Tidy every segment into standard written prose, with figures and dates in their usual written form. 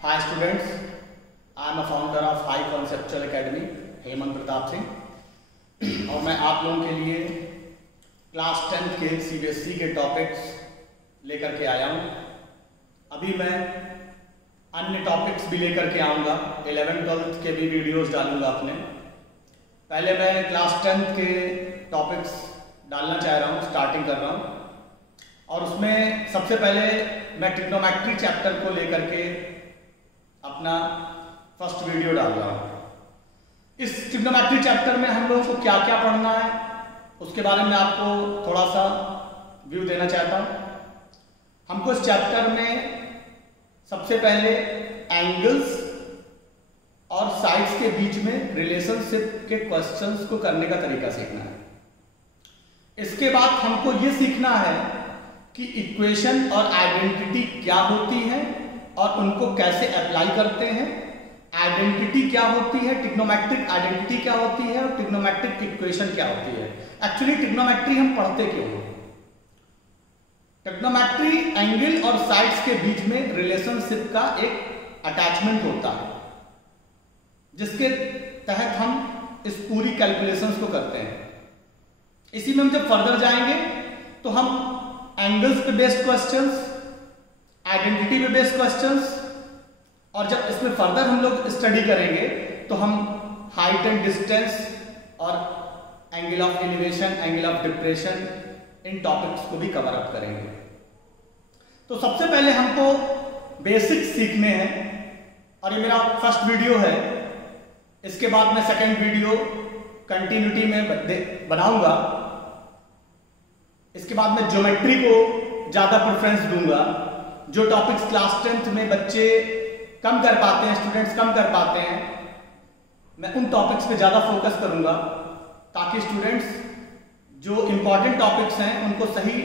Hi students, I am a founder of High Conceptual Academy, Hemant Pratap Singh. और मैं आप लोगों के लिए क्लास 10th के CBSE के टॉपिक्स लेकर के आया हूँ। अभी मैं अन्य टॉपिक्स भी लेकर के आऊँगा, 11th-12th के भी वीडियोस डालूँगा अपने। पहले मैं क्लास 10th के टॉपिक्स डालना चाह रहा हूँ, स्टार्टिंग कर रहा हूँ। और उसमें सबसे पहले मैं ट्रिग्नोमेट्री चैप्टर को लेकर के अपना फर्स्ट वीडियो डाल रहा हूँ। इस ट्रिग्नोमेट्री चैप्टर में हम लोगों को क्या क्या पढ़ना है उसके बारे में आपको थोड़ा सा व्यू देना चाहता हूँ। हमको इस चैप्टर में सबसे पहले एंगल्स और साइड्स के बीच में रिलेशनशिप के क्वेश्चंस को करने का तरीका सीखना है। इसके बाद हमको ये सीखना है कि इक्वेशन और आइडेंटिटी क्या होती है और उनको कैसे अप्लाई करते हैं। आइडेंटिटी क्या होती है, ट्रिग्नोमेट्रिक आइडेंटिटी क्या होती है और ट्रिग्नोमेट्रिक इक्वेशन क्या होती है। एक्चुअली ट्रिग्नोमेट्री हम पढ़ते क्यों हैं? ट्रिग्नोमेट्री एंगल और साइड्स के बीच में रिलेशनशिप का एक अटैचमेंट होता है जिसके तहत हम इस पूरी कैलकुलेशंस को करते हैं। इसी में हम जब फर्दर जाएंगे तो हम एंगल्स पे बेस्ड क्वेश्चंस, आइडेंटिटी पे बेस्ड क्वेश्चंस, और जब इसमें फर्दर हम लोग स्टडी करेंगे तो हम हाइट एंड डिस्टेंस और angle of elevation, angle of depression, in topics को भी कवर अप करेंगे। तो सबसे पहले हमको बेसिक्स सीखने हैं और ये मेरा फर्स्ट वीडियो है। इसके बाद मैं सेकेंड वीडियो कंटिन्यूटी में बनाऊंगा। इसके बाद मैं ज्योमेट्री को ज्यादा प्रेफरेंस दूंगा। जो टॉपिक्स क्लास 10th में बच्चे कम कर पाते हैं, स्टूडेंट्स कम कर पाते हैं, मैं उन टॉपिक्स पे ज्यादा फोकस करूंगा ताकि स्टूडेंट्स जो इंपॉर्टेंट टॉपिक्स हैं उनको सही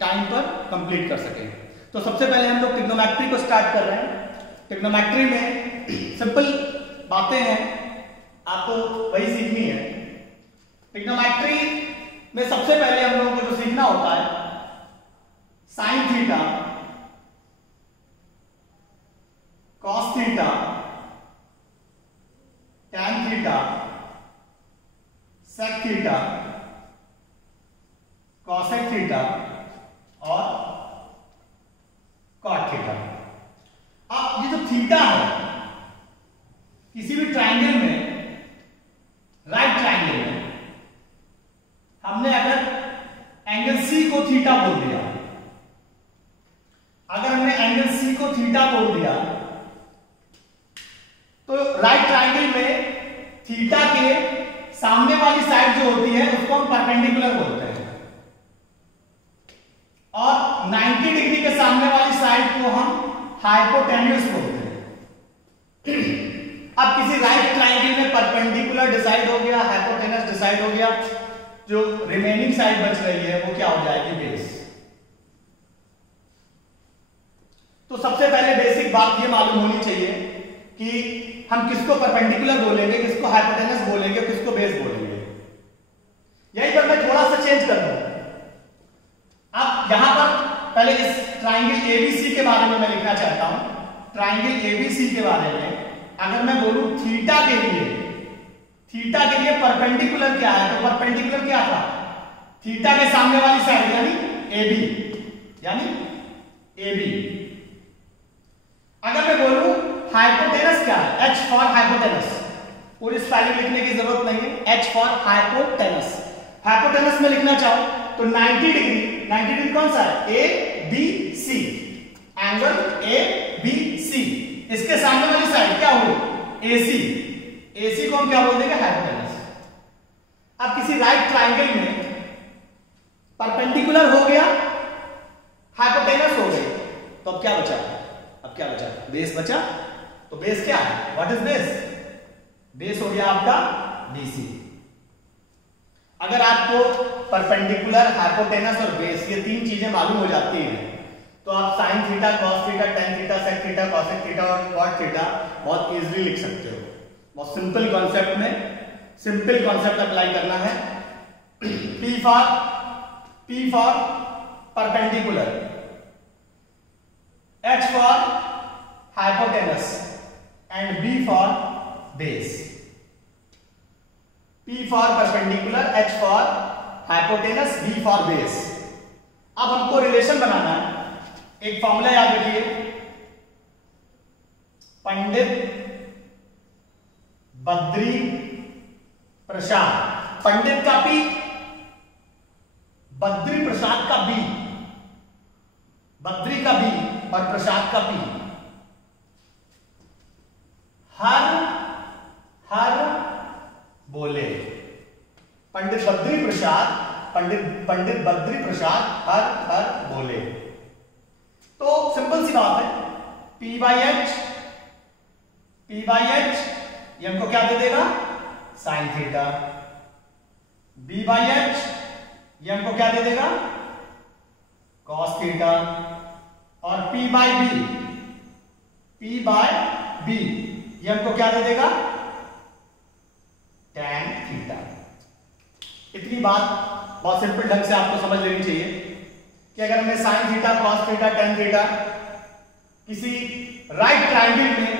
टाइम पर कंप्लीट कर सकें। तो सबसे पहले हम लोग ट्रिग्नोमेट्री को स्टार्ट कर रहे हैं। ट्रिग्नोमेट्री में सिंपल बातें हैं, आपको वही सीखनी है। ट्रिग्नोमेट्री में सबसे पहले हम लोगों को जो सीखना होता है, sine theta, cos theta, tan theta, sec theta, cosec theta और कॉट थीटा। अब ये जो थीटा है किसी भी ट्रायंगल में, राइट ट्रायंगल में हमने अगर एंगल सी को थीटा बोल दिया, अगर हमने एंगल सी को थीटा बोल दिया तो राइट ट्रायंगल में थीटा के सामने वाली साइड जो होती है उसको हम परपेंडिकुलर बोलते हैं और 90 डिग्री के सामने वाली साइड को हम हाइपोटेन्यूस बोलते हैं। अब किसी राइट ट्रायंगल में परपेंडिकुलर डिसाइड हो गया, हाइपोटेनस डिसाइड हो गया, जो रिमेनिंग साइड बच रही है वो क्या हो जाएगी? बेस। तो सबसे पहले बेसिक बात ये मालूम होनी चाहिए कि हम किसको परपेंडिकुलर बोलेंगे, किसको हाइपोटेनस बोलेंगे, किसको बेस बोलेंगे। यही पर मैं थोड़ा सा चेंज कर दूं। अब यहां पर पहले इस ट्रायंगल एबीसी के बारे में मैं लिखना चाहता हूं। ट्रायंगल एबीसी के बारे में अगर मैं बोलूं थीटा के लिए परपेंडिकुलर क्या है, तो परपेंडिकुलर क्या था? थीटा के सामने वाली साइड यानी AB। अगर मैं बोलूं हाइपोटेनस क्या है, H फॉर हाइपोटेनस, पूरी स्पेलिंग लिखने की जरूरत नहीं है, H फॉर हाइपोटेनस। हाइपोटेनस में लिखना चाहो तो 90 डिग्री कौन सा है? ABC, angle ABC। इसके सामने वाली साइड क्या हुई? AC को हम क्या बोल देंगे? हाइपोटेनस। अब किसी राइट ट्रायंगल में परपेंडिकुलर हो गया, हाइपोटेनस हो गई, तो अब क्या बचा? बेस बचा। तो बेस क्या है? What is base? बेस हो गया आपका BC। अगर आपको परपेंडिकुलर, हाइपोटेनस और बेस ये तीन चीजें मालूम हो जाती हैं तो आप sine theta, cos theta, tan theta, sec theta, cosec theta और कॉट थीटा बहुत इजीली लिख सकते हो। बहुत सिंपल कॉन्सेप्ट में सिंपल कॉन्सेप्ट अप्लाई करना है। P for perpendicular, H for hypotenuse, hypotenuse and B for base. P for perpendicular, H for hypotenuse, B for base. अब हमको रिलेशन बनाना है। एक फॉर्मूला याद रखिए, पंडित बद्री प्रसाद, पंडित का P, बद्री प्रसाद का B, बद्री का B और प्रसाद का P। हर बोले, पंडित बद्री प्रसाद, पंडित बद्री प्रसाद हर बोले। तो सिंपल सी बात है, P बाई एच ये हमको क्या दे देगा, sine theta. B by H ये हमको क्या दे देगा, कॉस थीटा। और P बाई बी ये हमको क्या दे देगा, tan थीटा। इतनी बात बहुत सिंपल ढंग से आपको समझ लेनी चाहिए कि अगर हमें sign theta, cos theta, tan theta किसी राइट ट्रायंगल में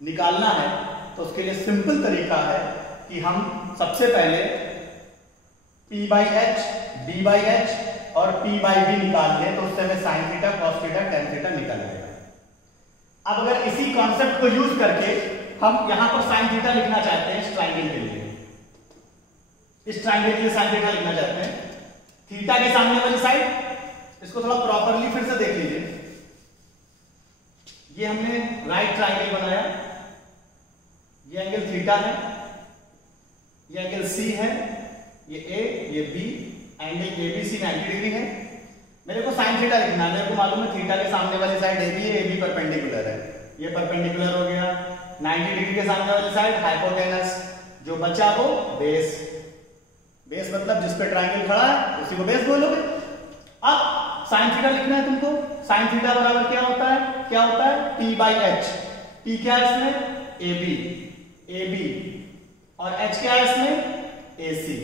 निकालना है तो उसके लिए सिंपल तरीका है कि हम सबसे पहले P by H, B by H और P बाई बी निकाल लें तो उससे हमें sign theta, cos theta, tan theta निकल जाएगा। अब अगर इसी कॉन्सेप्ट को यूज करके हम यहां पर साइन थीटा लिखना चाहते हैं इस ट्रायंगल के लिए, इस ट्रायंगल के लिए साइन थीटा लिखना चाहते हैं, थीटा के सामने वाली साइड, इसको थोड़ा प्रॉपरली फिर से देख लीजिए। ये हमने राइट ट्रायंगल बनाया, ये एंगल थीटा है, ये एंगल सी है, ये ए, ये बी, एंगल एबीसी 90 डिग्री है। मेरे को साइन थीटा लिखना है, मेरे को मालूम है थीटा के सामने वाली साइड ए बी है, ए बी परपेंडिकुलर है, ये परपेंडिकुलर हो गया। 90 डिग्री के सामने वाली साइड हाइपोटेनस, जो बचा वो बेस। बेस मतलब जिस पे ट्रायंगल खड़ा है उसी को बेस बोलोगे। अब साइन थीटा लिखना है तुमको, साइन थीटा बराबर क्या होता है, P बाई एच। P क्या है इसमें, ए बी और H क्या है इसमें, A C.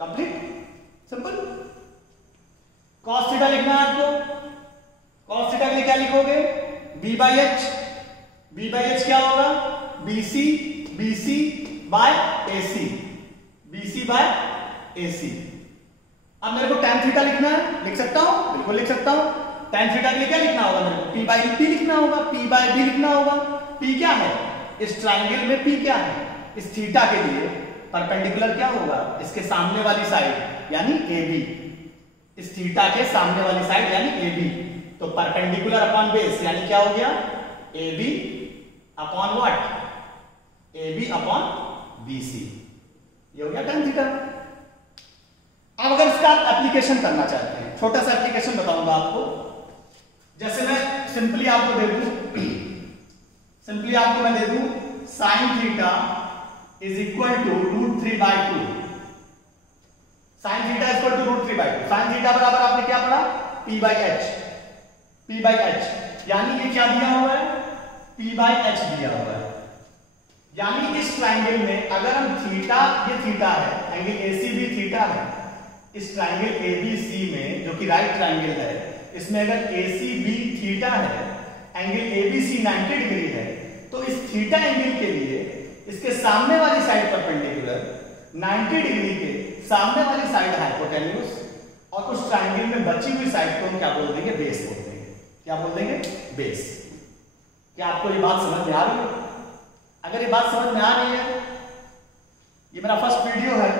Complete, simple. Cos theta लिखना है आपको, कॉस थीटा के लिए क्या लिखोगे, B बाई एच क्या होगा, BC by AC, BC by AC। अब मेरे को tan थीटा लिखना है, लिख सकता हूं, बिल्कुल लिख सकता हूं। tan थीटा के लिए क्या लिखना होगा मेरे को, P बाई P लिखना होगा, P बाई B लिखना होगा। P क्या है, इस ट्रायंगल में P क्या है, इस थीटा के लिए परपेंडिकुलर क्या होगा, इसके सामने वाली साइड यानी AB, इस थीटा के सामने वाली साइड यानी AB। तो परपेंडिकुलर अपॉन बेस यानी क्या हो गया, AB upon what, AB upon BC, ये हो गया tan थीटा। अब अगर इसका आप एप्लीकेशन करना चाहते हैं, छोटा सा एप्लीकेशन बताऊंगा आपको। जैसे मैं सिंपली आपको मैं दे दूं sine theta is equal to √3/2, sine theta is equal to √3/2। Sine theta बराबर आपने क्या पढ़ा, P बाई एच, यानी ये क्या दिया हुआ है, P बाई एच दिया हुआ है। यानी इस ट्रायंगल में अगर हम थीटा, ये थीटा है, एंगल AC भी थीटा है, इस ट्रायंगल ABC में जो कि राइट ट्रायंगल है, इसमें अगर ACB थीटा है, एंगल ABC 90 डिग्री है, तो इस थीटा एंगल के लिए इसके सामने वाली साइड परपेंडिकुलर 90 डिग्री के सामने वाली साइड हाइपोटेन्यूज और उस ट्रायंगल में बची हुई साइड को हम क्या बोल देंगे, बेस बोल देंगे। क्या बोल देंगे, बेस। क्या आपको ये बात समझ में आ रही है? अगर ये बात समझ में आ रही है, ये मेरा फर्स्ट वीडियो है,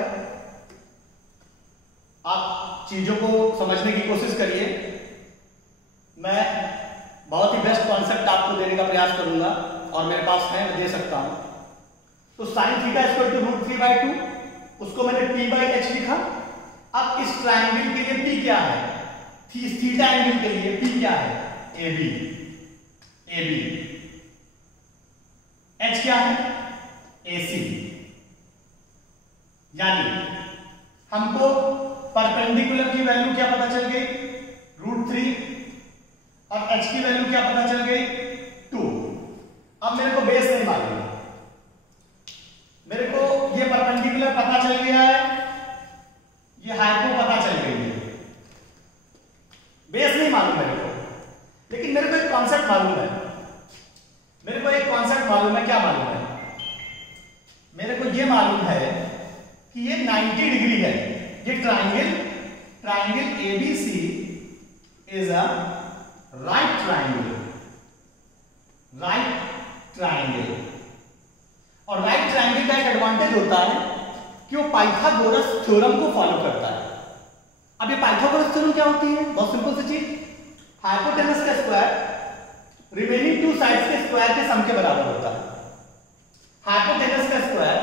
आप चीजों को समझने की कोशिश करिए। मैं बहुत ही बेस्ट कॉन्सेप्ट आपको देने का प्रयास करूंगा और मेरे पास है, मैं दे सकता हूं। तो साइन थीटा इक्वल टू √3/2, उसको मैंने P बाई एच लिखा। अब इस ट्रायंगल के लिए P क्या है, थीटा एंगल के लिए P क्या है, AB, H क्या है, AC। यानी हमको परपेंडिकुलर की वैल्यू क्या पता चल गई, √3, और H की वैल्यू क्या पता चल गई, 2। अब मेरे को बेस नहीं मालूम, मेरे को ये परपेंडिकुलर पता चल गया है, ये हाइपो पता चल गई है, बेस नहीं मालूम मेरे को, लेकिन मेरे को एक कॉन्सेप्ट मालूम है। मेरे को एक कॉन्सेप्ट मालूम है, क्या मालूम है? मेरे को ये मालूम है कि ये 90 डिग्री है। ये triangle ABC is a right triangle. और राइट ट्राइंगल का एक एडवांटेज होता है कि वो पाइथागोरस थ्योरम को फॉलो करता है। अब ये पाइथागोरस थ्योरम क्या होती है? बहुत सिंपल सी चीज, हाइपोटेनस का स्क्वायर रिमेनिंग टू साइड्स के स्क्वायर के सम के बराबर होता है। हाइपोटेनस का स्क्वायर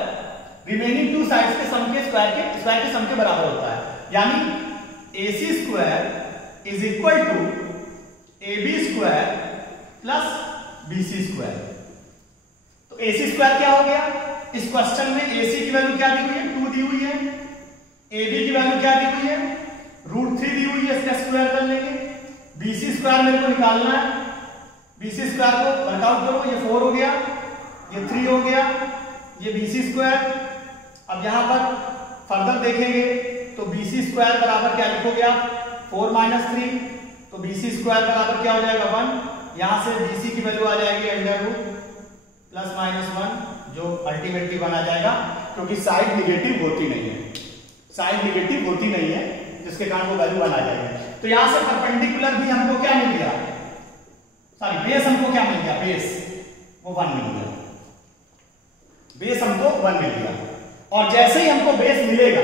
रिमेनिंग टू साइड्स के सम के स्क्वायर के सम के बराबर होता है। यानी AC square is equal to AB square plus BC square. तो AC स्क्वायर क्या हो गया? इस क्वेश्चन में AC की वैल्यू क्या दी हुई है? 2 दी हुई है। AB की वैल्यू क्या दी हुई है? √3 दी हुई है। इसका स्क्वायर कर लेंगे। BC स्क्वायर मेरे को निकालना है। BC स्क्वायर को वर्कआउट करो, ये 4 हो गया, ये 3 हो गया, ये BC स्क्वायर। अब यहां पर फर्दर देखेंगे तो BC स्क्वायर बराबर क्या लिखोगे आप? 4 - 3। तो BC स्क्वायर बराबर क्या हो जाएगा? 1। यहां से BC की वैल्यू आ जाएगी √, ±1, जो अल्टीमेटली 1 आ जाएगा, क्योंकि साइड निगेटिव होती नहीं है। जिसके कारण वो वैल्यू 1 आ जाएगी। तो यहां से परपेंडिकुलर भी हमको क्या मिल गया? सॉरी, बेस हमको क्या मिल गया? बेस वो 1 मिल गया। बेस हमको 1 मिल गया। और जैसे ही हमको बेस मिलेगा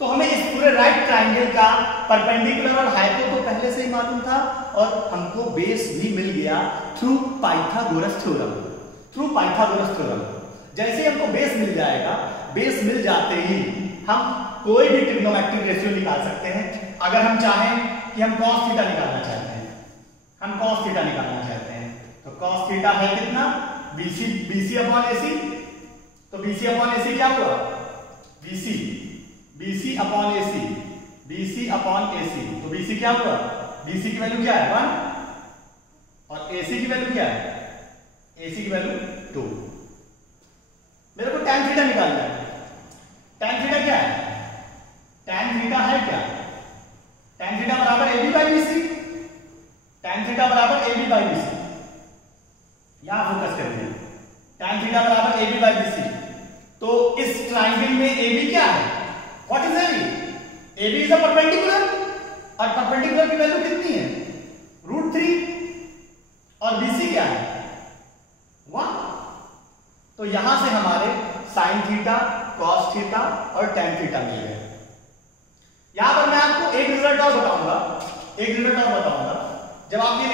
तो हमें इस पूरे राइट ट्राइंगल का परपेंडिकुलर और हाइपो तो पहले से ही मालूम था, और हमको बेस भी मिल गया थ्रू पाइथागोरस थ्योरम। जैसे ही हमको बेस मिल जाएगा, बेस मिल जाते ही हम कोई भी ट्रिग्नोमेट्रिक रेशियो निकाल सकते हैं। अगर हम चाहें कि हम cos थीटा निकालना चाहते हैं, तो cos थीटा है कितना? BC upon AC। तो BC अपॉन AC क्या हुआ? BC upon AC। तो BC क्या हुआ? BC की वैल्यू क्या है? 1। और AC की वैल्यू क्या है? AC की वैल्यू 2। मेरे को tan थीटा निकालना है। tan थीटा क्या है? tan थीटा है क्या? tan थीटा बराबर AB बाई BC। यहां फोकस करेंगे। tan थीटा बराबर AB बाई BC। तो इस ट्राइंगल में AB क्या है? What is AB? AB is a perpendicular, और परपेंडिकुलर की वैल्यू कितनी है? √3। और BC क्या है? 1। तो यहां से हमारे sin थीटा, cos थीटा और tan थीटा मिल गए। यहां पर मैं आपको एक रिजल्ट और बताऊंगा। जब आप ये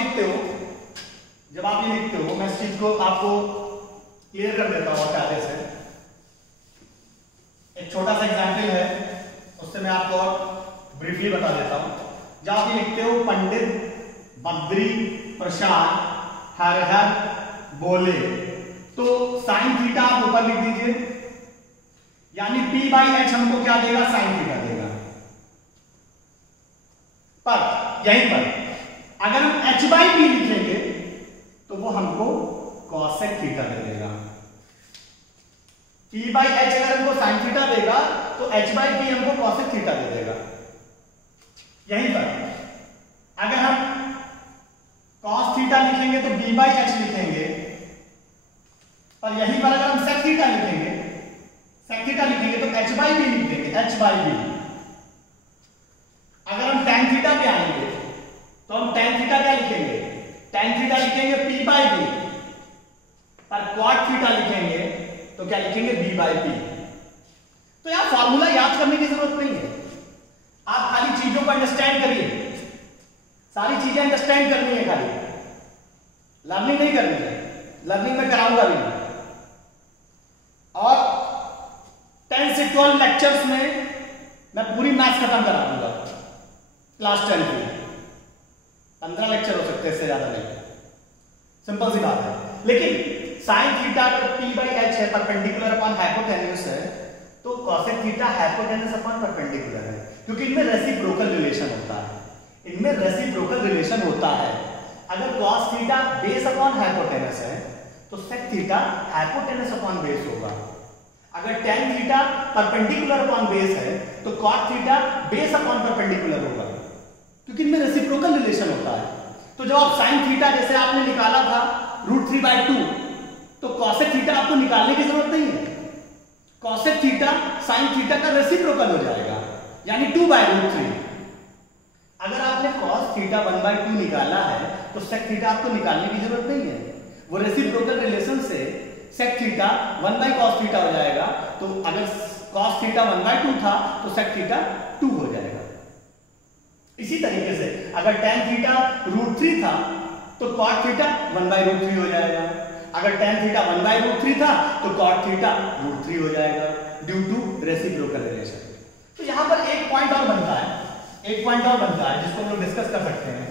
लिखते हो, मैं इस चीज को आपको क्लियर कर देता हूं पहले से। एक छोटा सा एग्जाम्पल है, उससे मैं आपको और ब्रीफली बता देता हूं। जब आप ये लिखते हो पंडित बद्री प्रसाद हर बोले, तो sin थीटा आप ऊपर लिख दीजिए, यानी P/H हमको क्या देगा? sin थीटा देगा। पर यहीं पर अगर हम H/P लिखेंगे तो वो हमको cosec थीटा दे देगा। P/H अगर हमको sin थीटा देगा तो H/P हमको cosec थीटा दे देगा। यहीं पर अगर हम cos थीटा लिखेंगे तो B/H लिखेंगे, और यहीं पर अगर हम sec थीटा लिखेंगे तो H/P लिख देंगे, H/P। अगर हम tan थीटा पे आएंगे तो हम tan थीटा क्या लिखेंगे? tan थीटा लिखेंगे P/B, पर cot थीटा लिखेंगे तो क्या लिखेंगे? B/P। तो यहां फॉर्मूला याद करने की जरूरत नहीं है, आप खाली चीजों को अंडरस्टैंड करिए। सारी चीजें अंडरस्टैंड करनी है, खाली लर्निंग नहीं करनी है। लर्निंग में कराऊंगा भी, और 10 से 12 लेक्चर्स में मैं पूरी मैथ्स खत्म करा दूंगा। क्लास 10 की 15 लेक्चर हो सकते हैं, इससे ज्यादा नहीं। सिंपल सी बात है। लेकिन sin थीटा P/H है, परपेंडिकुलर अपॉन हाइपोटेन्यूज है, तो cosec theta hypotenuse upon perpendicular है, क्योंकि इनमें रेसिप्रोकल रिलेशन होता है। अगर cos theta base upon hypotenuse है तो sec theta hypotenuse upon base होगा। अगर tan theta perpendicular upon base है तो cot theta base upon perpendicular होगा, क्योंकि इनमें रेसिप्रोकल रिलेशन होता है। तो जब आप sin थीटा जैसे आपने निकाला था √3 √3/2, तो कॉसेक थीटा आपको निकालने की जरूरत नहीं है। कॉसेक थीटा साइन थीटा का रेसिप्रोकल हो जाएगा, यानी 2/√3। अगर आपने कॉस थीटा 1/2 निकाला है तो सेक थीटा आपको निकालने की जरूरत नहीं है। वो रेसिप्रोकल रिलेशन से सेक थीटा 1/cos थीटा हो जाएगा। तो अगर cos थीटा 1/2 था तो सेक थीटा 2 हो जाएगा। इसी तरीके से अगर tan थीटा √3 था तो cot थीटा 1/√3 हो जाएगा। अगर tan थीटा 1/√3 था तो cot थीटा √3 हो जाएगा, ड्यू टू रेसिप्रोकल रिलेशन। तो यहां पर एक पॉइंट और बनता है, जिसको हम लोग डिस्कस कर सकते हैं।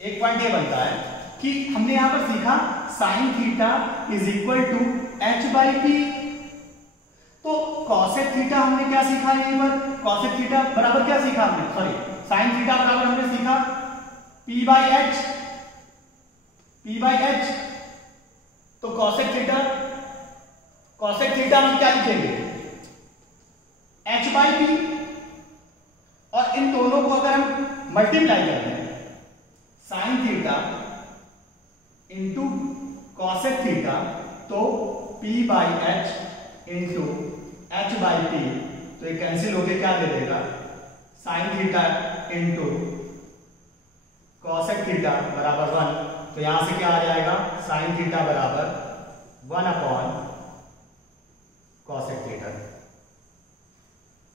एक पॉइंट ये बनता है कि हमने यहां पर सीखा sine theta is equal to h/p। तो कॉसेक थीटा हमने क्या सीखा यहीं पर? कॉसेक थीटा बराबर क्या सीखा हमने? सॉरी, साइन थीटा बराबर हमने सीखा p/h। तो कॉसेक थीटा हम क्या लिखेंगे? h/p। और इन दोनों को अगर हम मल्टीप्लाई करते हैं, sine theta into cosec theta, तो p/h इंटू h/p, तो ये कैंसिल होके क्या दे देगा? Sine theta into cosec theta बराबर 1। तो यहां से क्या आ जाएगा? साइन थीटा बराबर 1/cosec थीटा।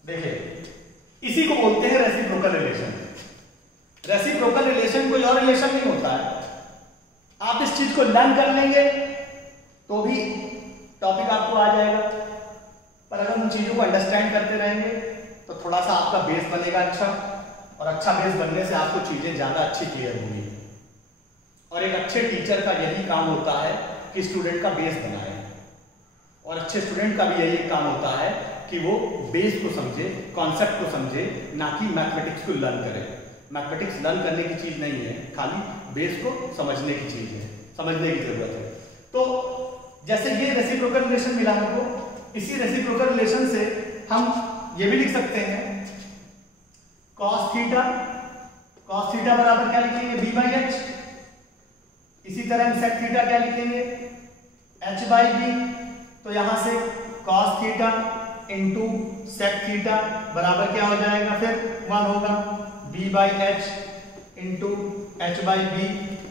देखिए, इसी को बोलते हैं रेसिप्रोकल रिलेशन। रेसिप्रोकल रिलेशन कोई और रिलेशन नहीं होता है। आप इस चीज को लर्न कर लेंगे तो भी टॉपिक आपको आ जाएगा, पर अगर उन चीजों को अंडरस्टैंड करते रहेंगे तो थोड़ा सा आपका बेस बनेगा अच्छा, और अच्छा बेस बनने से आपको चीजें ज्यादा अच्छी क्लियर होंगी। और एक अच्छे टीचर का यही काम होता है कि स्टूडेंट का बेस बनाए, और अच्छे स्टूडेंट का भी यही काम होता है कि वो बेस को समझे, कॉन्सेप्ट को समझे, ना कि मैथमेटिक्स को लर्न करे। मैथमेटिक्स लर्न करने की चीज नहीं है, खाली बेस को समझने की चीज है, समझने की जरूरत है। तो जैसे ये रेसिप्रोकल रिलेशन मिला हमको, इसी रेसिप्रोकल रिलेशन से हम ये भी लिख सकते हैं cos थीटा बराबर क्या लिखेंगे? b/h। इसी तरह हम sec थीटा क्या लिखेंगे? h/b। तो यहां से cos theta into sec theta बराबर क्या हो जाएगा? फिर 1 होगा, b/h इंटू h/b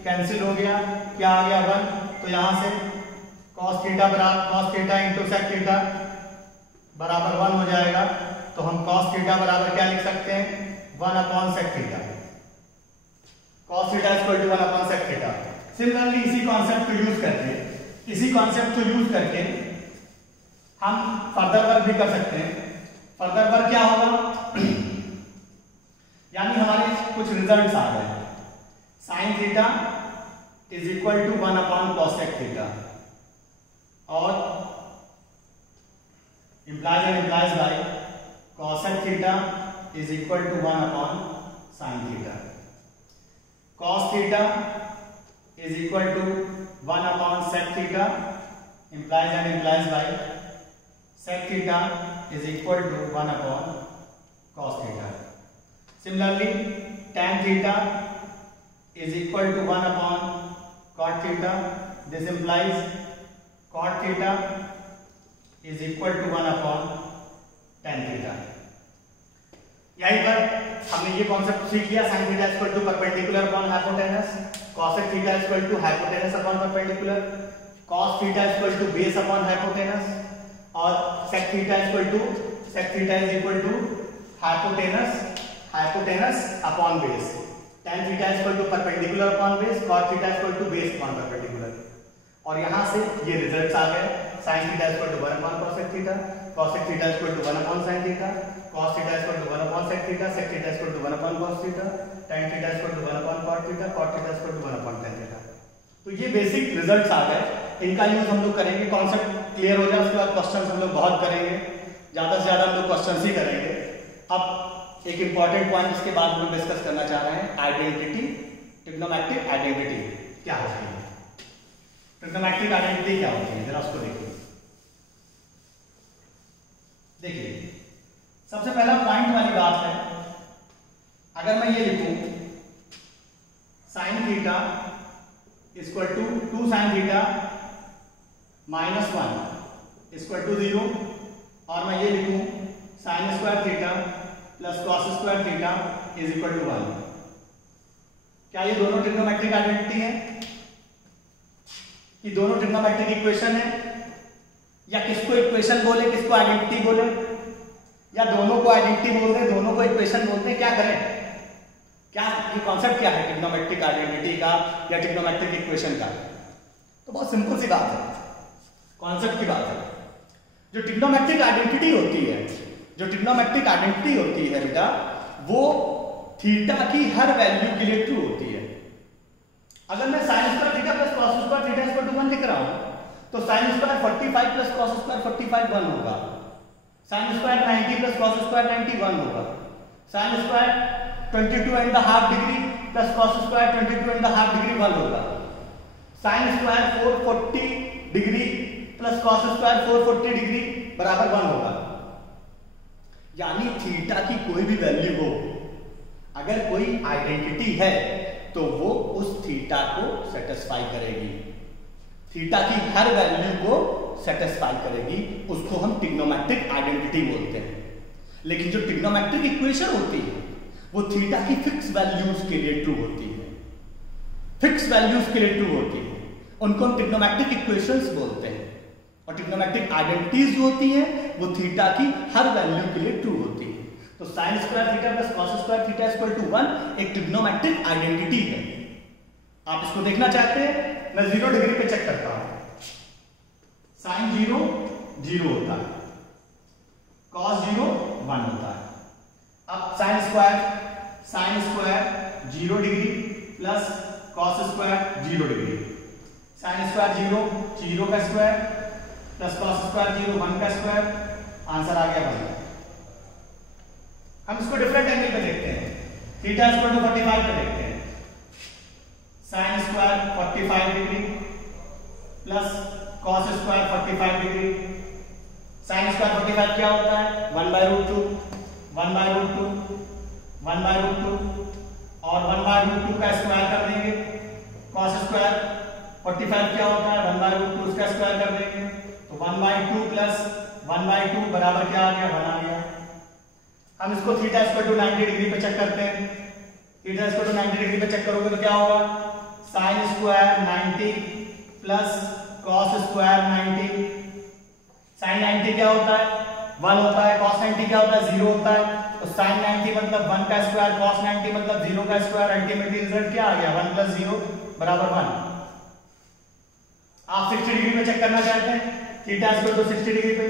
कैंसिल हो गया, क्या आ गया? 1। तो यहां से cos theta into sec theta बराबर 1 हो जाएगा। तो हम cos थीटा बराबर क्या लिख सकते हैं? 1/sec theta. cos theta equal to 1/sec theta. Similarly इसी कॉन्सेप्ट को यूज करके हम फर्दर वर्क भी कर सकते हैं। फर्दर वर्क क्या होगा? यानी हमारे कुछ रिजल्ट्स आ गए। Sine theta is equal to 1/cosec theta, और implies by cosec theta is equal to 1/sin theta. cos theta is equal to 1/sec theta implies by sec theta is equal to 1/cos theta. Similarly, tan theta is equal to 1/cot theta. This implies cot theta is equal to 1/tan theta। यहीं पर हमने ये concept सीख लिया, sin theta equal to perpendicular upon hypotenuse, cosec theta equal to hypotenuse upon perpendicular, cos theta equal to base upon hypotenuse, और sec theta is equal to hypotenuse upon base, tan theta equal to perpendicular upon base, cot theta equal to base upon perpendicular. और यहां से ये results आ गए, sin theta equal to 1/cosec theta, cosec theta equal to 1/sin theta, cos theta equal to 1/sec theta, sec theta equal to 1/cos theta, tan theta equal to 1/cot theta, cot theta equal to 1/tan theta. तो ये basic results आ गए, इनका use हम लोग करेंगे। Concept clear हो जाए उसके बाद क्वेश्चंस हम लोग बहुत करेंगे, ज्यादा से ज्यादा हम लोग क्वेश्चंस ही करेंगे। अब एक इंपॉर्टेंट पॉइंट इसके बाद हम लोग डिस्कस करना चाह रहे हैं, आइडेंटिटी, ट्रिग्नोमेट्रिक आइडेंटिटी क्या होती है। ट्रिग्नोमेट्रिक आइडेंटिटी क्या होती है, जरा उसको देखिए। देखिए, सबसे पहला पॉइंट वाली बात है, अगर मैं ये लिखूं sin theta equal to 2 sin sine theta -1 equal to 0, और मैं ये लिखूं sine square theta plus cos square theta is equal to 1। क्या ये दोनों ट्रिग्नोमेट्रिक आइडेंटिटी है? कि दोनों ट्रिग्नोमेट्रिक इक्वेशन है? या किसको इक्वेशन बोले, किसको आइडेंटिटी बोले, या दोनों को आइडेंटिटी बोल दें, दोनों को इक्वेशन बोलते हैं? क्या करें? क्या ये कॉन्सेप्ट क्या है ट्रिग्नोमेट्रिक आइडेंटिटी का या ट्रिग्नोमेट्रिक इक्वेशन का? तो बहुत सिंपल सी बात है, कॉन्सेप्ट की बात है। जो ट्रिग्नोमेट्रिक आइडेंटिटी होती है, जो ट्रिग्नोमेट्रिक आइडेंटिटी होती है बेटा, वो थीटा की हर वैल्यू के लिए ट्रू होती है। अगर मैं sine square theta plus cos square theta equal to 1 लिख रहा हूं, तो sine square 45 plus cos square 45 1 होगा, sine square 90 plus cos square 90 1 होगा, sine square 22.5 degree plus cos square 22.5 degree 1 होगा, sine square 440 degree plus cos square 440 degree बराबर 1 होगा। यानी थीटा की कोई भी वैल्यू हो, अगर कोई आइडेंटिटी है तो वो उस थीटा को सेटिस्फाई करेगी, थीटा की हर वैल्यू को सेटिस्फाई करेगी, उसको हम ट्रिग्नोमेट्रिक आइडेंटिटी बोलते हैं। लेकिन जो ट्रिग्नोमेट्रिक इक्वेशन होती है वो थीटा की फिक्स वैल्यूज के लिए ट्रू होती है, फिक्स वैल्यूज के लिए ट्रू होती है, उनको हम ट्रिग्नोमेट्रिक इक्वेशंस बोलते हैं। और ट्रिग्नोमेट्रिक आइडेंटिटीज जो होती है वो थीटा की हर वैल्यू के लिए ट्रू होती है। तो sine square theta plus cos square theta equal to 1 एक ट्रिग्नोमेट्रिक आइडेंटिटी है। आप इसको देखना चाहते हैं, मैं 0 डिग्री पे चेक करता हूं, साइन 0 0 होता है, कॉस 0 1 होता है। अब sine square 0 degree plus cos square 0 degree, sine square 0 0 का स्क्वायर प्लस कॉस स्क्वायर 0 1 का स्क्वायर, आंसर आ गया 1। हम इसको डिफरेंट एंगल पे देखते हैं, थीटा इक्वल टू 45 पे देखते हैं, sine square 45 degree plus cos square 45 degree, sign square 45 क्या होता है 1/√2 1/√2 1/√2 और 1/√2 का स्क्वायर कर देंगे, कॉस स्क्वायर 45 क्या होता है 1/√2 उसका स्क्वायर कर देंगे, तो 1/2 प्लस 1/2 बराबर क्या आ गया 1 आ गया। हम इसको थीटा इक्वल टू 90 डिग्री पे चेक करते हैं, थीटा इक्वल टू 90 डिग्री पे चेक करोगे तो क्या होगा, sine square 90 plus cos square 90, sine 90 क्या होता है 1 होता है, कॉस 90 क्या होता है 0 होता है, तो साइन 90 मतलब 1 का स्क्वायर, कॉस 90 मतलब 0 का स्क्वायर, अल्टीमेटली रिजल्ट क्या आ गया 1 + 0 बराबर 1। आप 60 डिग्री पे चेक करना चाहते हैं, थीटा इक्वल टू 60 डिग्री पे,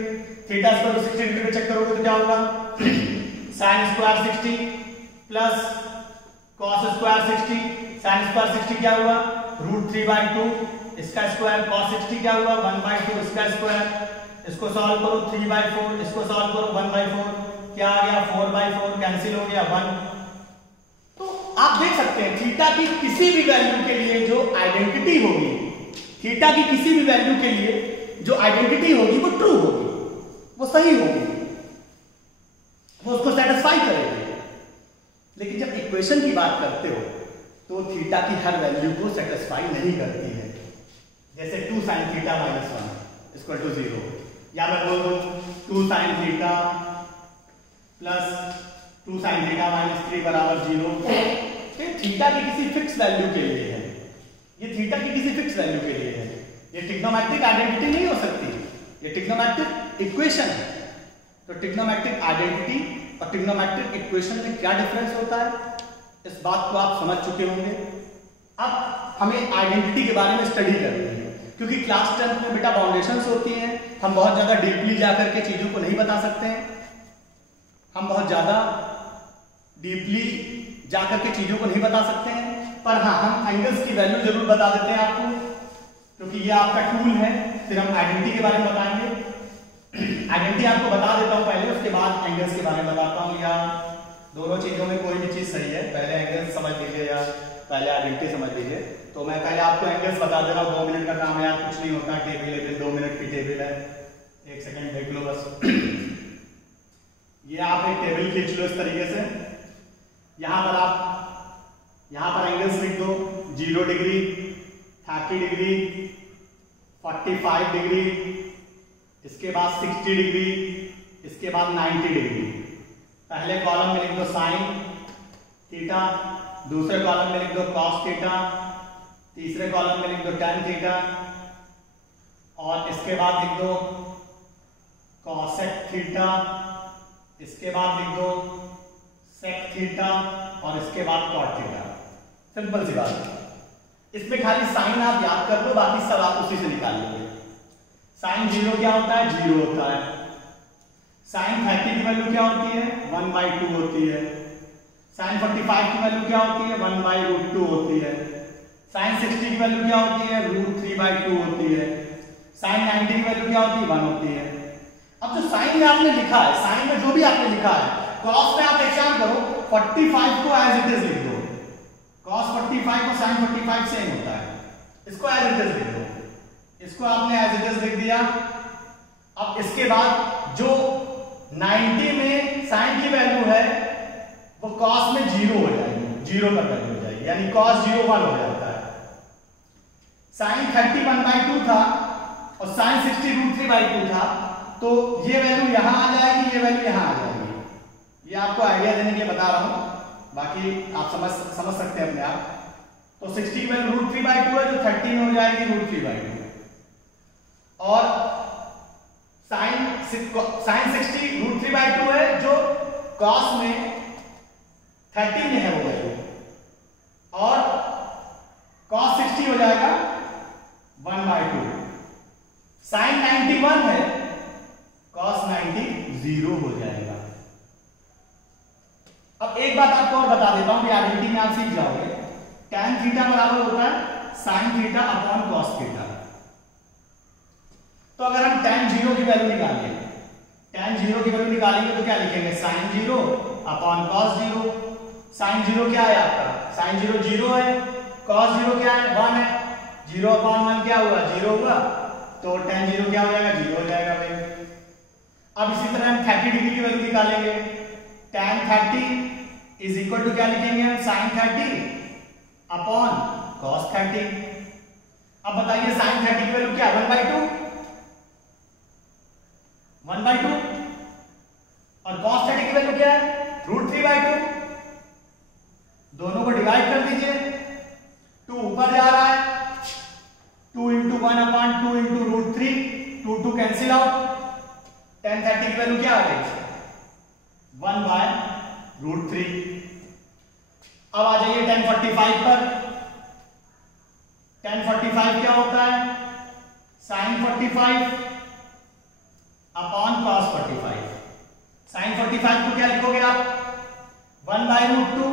थीटा इक्वल टू 60 डिग्री पे चेक करोगे तो क्या होगा, sine square 60 plus cos square 60, sine square 60 क्या हुआ √3/2 इसका स्क्वायर, कॉस 60 क्या हुआ 1/2 इसका स्क्वायर, इसको सॉल्व करो 3/4, इसको सॉल्व करो 1/4, क्या आ गया 4/4, कैंसिल हो गया 1। तो आप देख सकते हैं थीटा की किसी भी वैल्यू के लिए जो आइडेंटिटी होगी, थीटा की किसी भी वैल्यू के लिए जो आइडेंटिटी होगी वो ट्रू होगी, वो सही होगी, वो उसको सेटिस्फाई करेगी। लेकिन जब इक्वेशन की बात करते हो तो थीटा की हर वैल्यू को सेटिस्फाई नहीं करती है। जैसे 2 sin थीटा -1 इक्वल टू 0, या मैं बोल दूं 2 sin theta plus 2 sin theta -3 बराबर 0। ये थीटा की किसी फिक्स वैल्यू के लिए है, ये थीटा की किसी फिक्स वैल्यू के लिए है, ये ट्रिग्नोमेट्रिक आइडेंटिटी नहीं हो सकती, ये ट्रिग्नोमेट्रिक इक्वेशन है। तो ट्रिग्नोमेट्रिक आइडेंटिटी और ट्रिग्नोमेट्रिक इक्वेशन में क्या डिफरेंस होता है, इस बात को आप समझ चुके होंगे। अब हमें आइडेंटिटी के बारे में स्टडी करनी है, क्योंकि क्लास 10 में बेटा बाउंडेशंस होती हैं, हम बहुत ज्यादा डीपली जाकर के चीजों को नहीं बता सकते हैं, हम बहुत ज्यादा डीपली जाकर के चीजों को नहीं बता सकते हैं, पर हाँ हम एंगल्स की वैल्यू जरूर बता देते हैं आपको, क्योंकि ये आपका टूल है। फिर हम आइडेंटिटी के बारे में बताएंगे, आइडेंटिटी आपको बता देता हूं पहले, उसके बाद एंगल्स के बारे में बताता हूं, या दोनों चीजों में कोई भी चीज सही है, पहले एंगल्स समझ लीजिए या पहले आइडेंटिटी समझ लीजिए। तो मैं पहले आपको एंगल्स बता दे रहा हूं, 2 मिनट का काम है यार, कुछ नहीं होता, टेबल है 2 मिनट की टेबल है, 1 सेकंड देख लो बस। ये आप एक टेबल खींच लो इस तरीके से, यहां पर एंगल्स लिख दो 0 डिग्री 30 डिग्री 45 डिग्री, इसके बाद 60 डिग्री, इसके बाद 90 डिग्री। पहले कॉलम में लिख दो साइन थीटा, दूसरे कॉलम में लिख दो कॉस थीटा, तीसरे कॉलम में लिख दो टेन थीटा, और इसके बाद लिख दो कॉसेक थीटा, इसके बाद लिख दो सेक थीटा, और इसके बाद कॉट थीटा। सिंपल सी बात है। इसमें खाली साइन आप याद कर लो, बाकी सब आप उसी से निकाल लोगे। साइन 0 क्या होता है? 0 होता है। साइन 30 की वैल्यू क्या होती है? 1/2 होती है। साइन 45 की वैल्यू क्या होती है? 1/√2 होती है। साइन 60 की वैल्यू क्या होती है? √3/2 होती है। साइन 90 की वैल्यू क्या होती है? 1 होती है। अब जो साइन में आपने लिखा है, साइन में जो भी आपने लिखा है, कॉस में आप एक काम करो, 45 को एज इट इज लिख दो। कॉस 45 को साइन 45 सेम होता है, इसको एज इट इज लिख दो। इसको आपने एज इट इज लिख दिया। अब इसके बाद जो 90 में साइन की वैल्यू है वो कॉस में 0 हो जाएगी, 0 का वैल्यू हो जाएगी, यानी कॉस 0 1 हो जाता है। साइन 30 1/2 था और साइन 60 √3/2 था, तो ये वैल्यू यहां आ जाएगी, ये वैल्यू यहां आ जाएगी। ये आपको आइडिया देने के लिए बता रहा हूं, बाकी आप समझ सकते हैं अपने आप। तो 60 की वैल्यू √3/2 है, जो 30 में हो जाएगी √3/2। और साइन 60 √3/2 है, जो कॉस में 30 में है वो वैल्यू, और कॉस 60 हो जाएगा 1/2। साइन 91 है, कॉस 90 0 हो जाएगा। अब एक बात आपको और बता देता हूं कि आइडेंटिटी में आप सीख जाओगे। tan थीटा बराबर होता है sin theta upon cos theta. तो अगर हम tan 0 की वैल्यू निकालेंगे, tan 0 की वैल्यू निकालेंगे तो क्या लिखेंगे? sin 0 upon cos 0। sin 0 क्या है आपका? sin 0 0 है, cos 0 क्या है? 1 है। 0 अपॉन 1 क्या हुआ? 0 हुआ, तो tan 0 क्या हो जाएगा? 0 हो जाएगा भाई। अब इसी तरह हम 30 डिग्री की वैल्यू निकालेंगे। tan 30 इज इक्वल टू क्या लिखेंगे हम? sin 30 upon cos 30। अब बताइए sin 30 की वैल्यू क्या है? 1/2, 1/2, और cos 30 की वैल्यू क्या है? √3/2। दोनों को डिवाइड कर दीजिए, 2 ऊपर जा रहा है, 2 × 1/2 × √3, 2 कैंसिल आउट। tan 30 की वैल्यू क्या आ गई? 1/√3। अब आ जाइए tan 45 पर। tan 45 क्या होता है? sin 45 upon cos 45। sin 45 को क्या लिखोगे आप? 1/√2।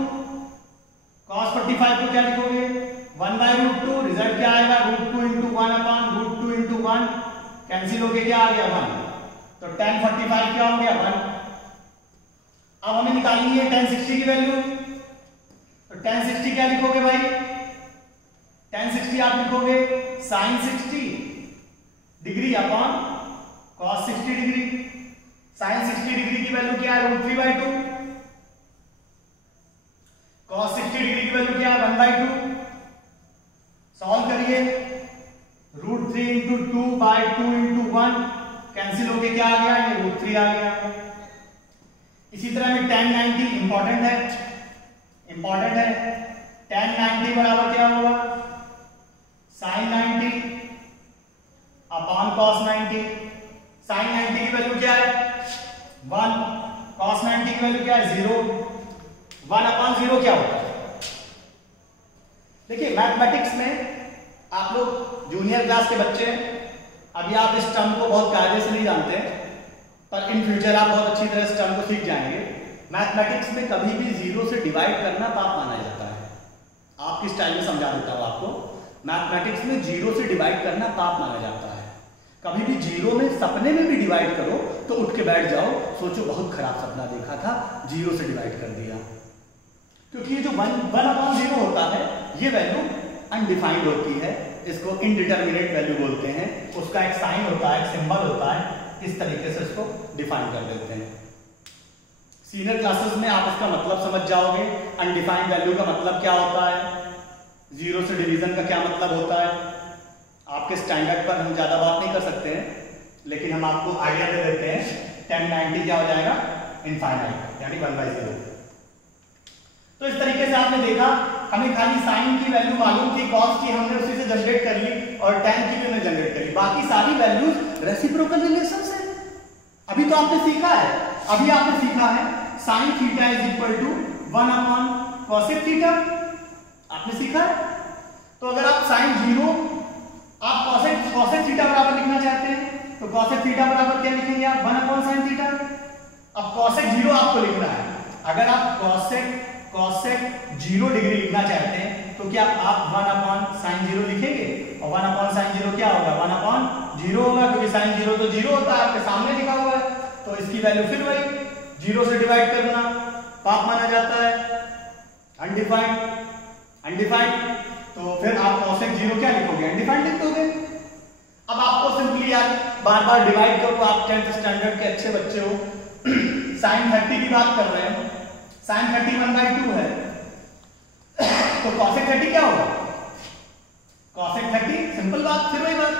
cos 45 को क्या लिखोगे? 1/√2। रिजल्ट क्या आएगा? √2 × 1/√2 × 1, कैंसिल होके क्या आ गया? 1। तो tan 45 क्या हो गया? 1। अब हमें निकालनी है tan 60 की वैल्यू। तो tan 60 क्या लिखोगे भाई? tan 60 आप लिखोगे sin 60 degree upon cos 60 degree. sin 60 degree की वैल्यू क्या है? √3/2। cos 60 डिग्री की वैल्यू क्या है? 1/2। सॉल्व करिए, √3 × 2/2 × 1, कैंसिल होके क्या आ गया? ये √3 आ गया। इसी तरह में tan 90 इंपॉर्टेंट है। tan 90 बराबर क्या होगा? sin 90 upon cos 90। sin 90 की वैल्यू क्या है? 1। cos 90 की वैल्यू क्या है? 0। 1 अपॉन 0 क्या होता है? देखिए मैथमेटिक्स में आप लोग जूनियर क्लास के बच्चे हैं, अभी आप इस टर्म को बहुत कायदे से नहीं जानते, पर इन फ्यूचर आप बहुत अच्छी तरह इस टर्म को सीख जाएंगे। मैथमेटिक्स में कभी भी 0 से डिवाइड करना पाप माना जाता है। आपकी स्टाइल में समझा देता हूं आपको। मैथमेटिक्स में 0 से डिवाइड करना पाप माना जाता है। कभी भी 0 में सपने में भी डिवाइड करो तो उठ के बैठ जाओ, सोचो बहुत खराब सपना देखा था, 0 से डिवाइड कर दिया। क्योंकि ये जो 1/0 होता है ये वैल्यू अनडिफाइंड होती है, इसको इनडिटरमिनेट वैल्यू बोलते हैं। उसका एक साइन होता है, एक सिंबल होता है, इस तरीके से इसको डिफाइन कर देते हैं। सीनियर क्लासेस में आप इसका मतलब समझ जाओगे। अनडिफाइंड वैल्यू का मतलब क्या होता है, 0 से डिवीजन का क्या मतलब होता है, आपके स्टैंडर्ड पर हम ज़्यादा बात नहीं कर सकते हैं, लेकिन हम आपको आइडिया दे देते हैं। tan 90 क्या हो जाएगा, इनफाइनाइट, यानी 1/0। तो इस तरीके से आपने देखा, हमें खाली साइन की वैल्यू मालूम थी, कॉस की हमने उसी से जनरेट कर ली और tan की भी हमने जनरेट करी, बाकी सारी वैल्यूज रेसिप्रोकल रिलेशंस है। अभी तो आपने सीखा है, अभी आपने सीखा है sin theta is equal to 1 cosec theta, आपने सीखा है। तो अगर आप sin 0 आप cosec थीटा बराबर लिखना चाहते हैं तो cosec थीटा बराबर क्या लिखेंगे आप, 1 sin थीटा। अब cosec 0 आपको लिखना है, अगर आप cosec 0 डिग्री लिखना चाहते हैं तो क्या आप 1 sin 0 लिखेंगे, और 1 sin 0 क्या होगा, 1/0 होगा, क्योंकि sin 0 तो 0 होता है, आपके सामने लिखा हुआ है। तो इसकी वैल्यू फिर वही 0 से डिवाइड करना पाप माना जाता है, अनडिफाइंड। तो फिर आप cosec 0 क्या लिखोगे, अनडिफाइंड लिख दोगे। अब आपको सिंपली यार बार बार डिवाइड करो, आप 10th स्टैंडर्ड के अच्छे बच्चे हो। sin 30 की बात कर रहे हैं, sin 30 1/2 है, तो cosec 30 क्या होगा, cosec 30 सिंपल बात, फिर वही बात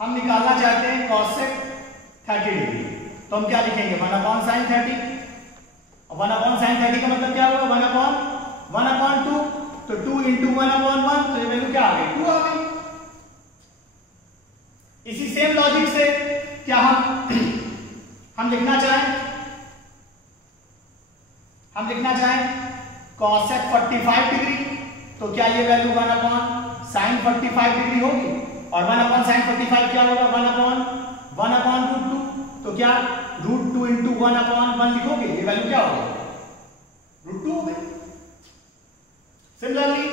हम निकालना चाहते हैं cosec 30 डिग्री, तो हम क्या लिखेंगे, 1 sin 30, और 1 sin 30 का मतलब क्या होगा, 1/2, तो 2 × 1/1, तो ये वैल्यू क्या आ गई, 2 आ गई। इसी सेम लॉजिक से क्या हम लिखना चाहें cosec 45 डिग्री, तो क्या ये वैल्यू 1 sin 45 डिग्री होगी, और 1 sin 45 क्या होगा, 1/√2, तो क्या √2 × 1/1 लिखोगे, ये वैल्यू क्या होगी, √2 हो गई। सिमिलरली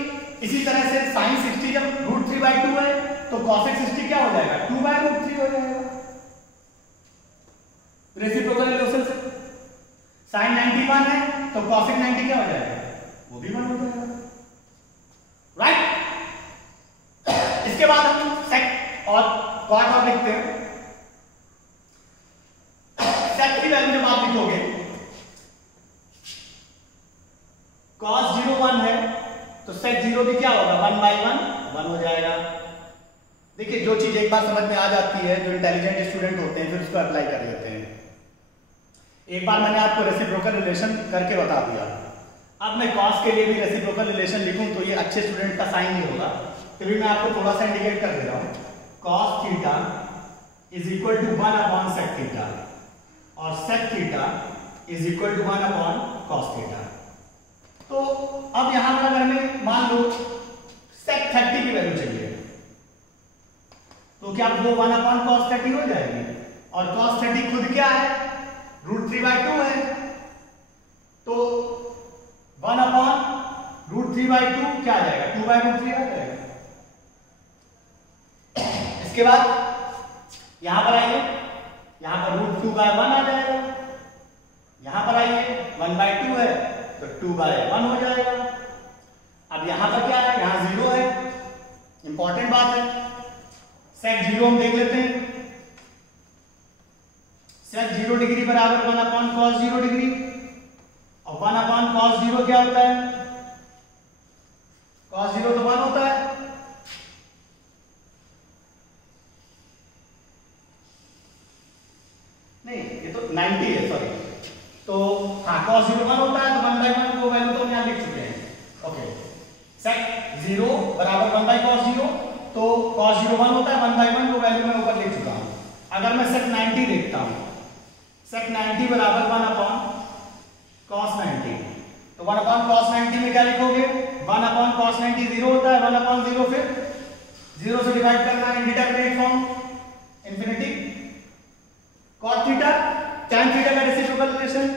इसी तरह से sin 60 जब √3/2 है तो cosec 60 क्या हो जाएगा, 2/√3 हो जाएगा, रेसिप्रोकल रिलेशन से। sin 91 है तो cosec 90 क्या हो जाएगा, वो भी 1 हो जाएगा, राइट। इसके बाद हम sec और cot और लिखते हैं। sec की वैल्यू जब आप लिखोगे, cos 0 1 है तो sec 0 भी क्या होगा, 1/1 हो जाएगा। देखिए जो चीज एक बार समझ में आ जाती है, जो इंटेलिजेंट स्टूडेंट होते हैं फिर उसको अप्लाई कर लेते हैं। एक बार मैंने आपको रेसिप्रोकल रिलेशन करके बता दिया, अब मैं cos के लिए भी रेसिप्रोकल रिलेशन लिखूं तो ये अच्छे स्टूडेंट का साइन नहीं होगा, फिर भी मैं आपको थोड़ा सा इंडिकेट कर दे रहा हूं। cos theta is equal to 1 sec theta, और sec theta is equal to 1 cos theta. तो अब यहां पर अगर हमें मान लो sec 30 की वैल्यू चाहिए, तो क्या वो 1 cos 30 हो जाएगी, और cos 30 खुद क्या है, √3/2 है, तो 1/√3/2 क्या आ जाएगा, 2/√3 आ जाएगा। इसके बाद यहां पर आइए, यहां पर √2/1 आ जाएगा, यहां पर आइए 1/2 है तो 2/1 हो जाएगा। अब यहां पर क्या है, यहां 0 है, इंपॉर्टेंट बात है। sec 0 हम देख लेते हैं, sec 0 डिग्री बराबर 1 cos 0 डिग्री, और 1 cos 0 क्या होता है, cos 0 तो 1 होता है, नहीं ये तो 90 है, सॉरी, तो हाँ cos 0 1 होता है, तो 1/1 को वैल्यू तो हम यहां लिख चुके हैं। ओके, sec 0 बराबर 1 cos 0, तो cos 0 1 होता है, 1/1 को वैल्यू मैं ऊपर लिख चुका हूं। अगर मैं sec 90 देखता हूं, sec 90 बराबर 1 cos 90, तो 1 cos 90 में क्या लिखोगे, 1 cos 90 0 होता है, 1/0 फिर 0 से डिवाइड करना है, indeterminate form, infinity. cot theta tan theta का रेसिप्रोकल रिलेशन,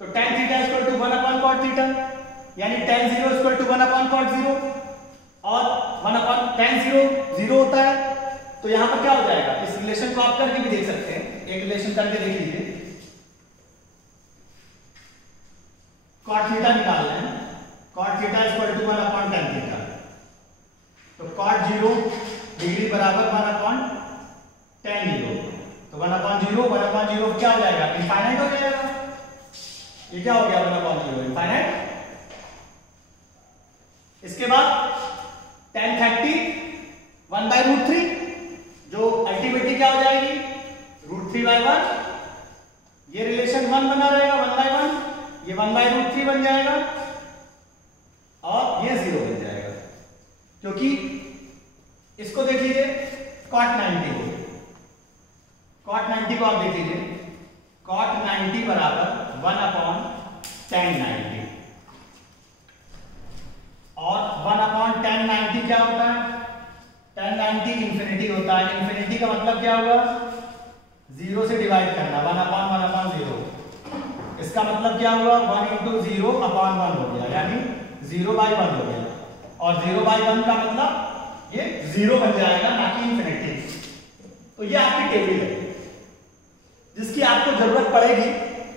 तो tan theta equal to 1 cot theta, यानी tan 0 इक्वल टू 1 cot 0, और 1 tan 0 0 होता है, तो यहां पर क्या हो जाएगा, इस रिलेशन को आप करके भी देख सकते हैं, एक रिलेशन करके देख लीजिए। cot थीटा निकालना है, cot theta equal to 1 tan theta, तो cot 0 डिग्री बराबर 1 tan 0, तो 1/0 क्या हो जाएगा, इनफाइनाइट हो जाएगा। ये क्या हो गया, 1/0 इनफाइनाइट। इसके बाद tan 30 1/√3, जो अल्टीमेटली क्या हो जाएगी √3/1। ये रिलेशन 1 बना रहेगा 1/1, ये 1/√3 बन जाएगा और ये 0 बन जाएगा, क्योंकि इसको देख लीजिए cot 90 को, cot 90 को आप देख लीजिए, cot 90 बराबर 1/tan 90 और 1/tan 90 क्या होता है, tan 90 इंफिनिटी होता है। इंफिनिटी का मतलब क्या हुआ, 0 से डिवाइड करना, 1/1/0। इसका मतलब क्या हुआ, 1 × 0/1 हो गया, यानी 0/1 हो गया, और 0/1 का मतलब ये 0 बन जाएगा, ना कि इंफिनिटी। तो ये आपकी टेबल है जिसकी आपको जरूरत पड़ेगी,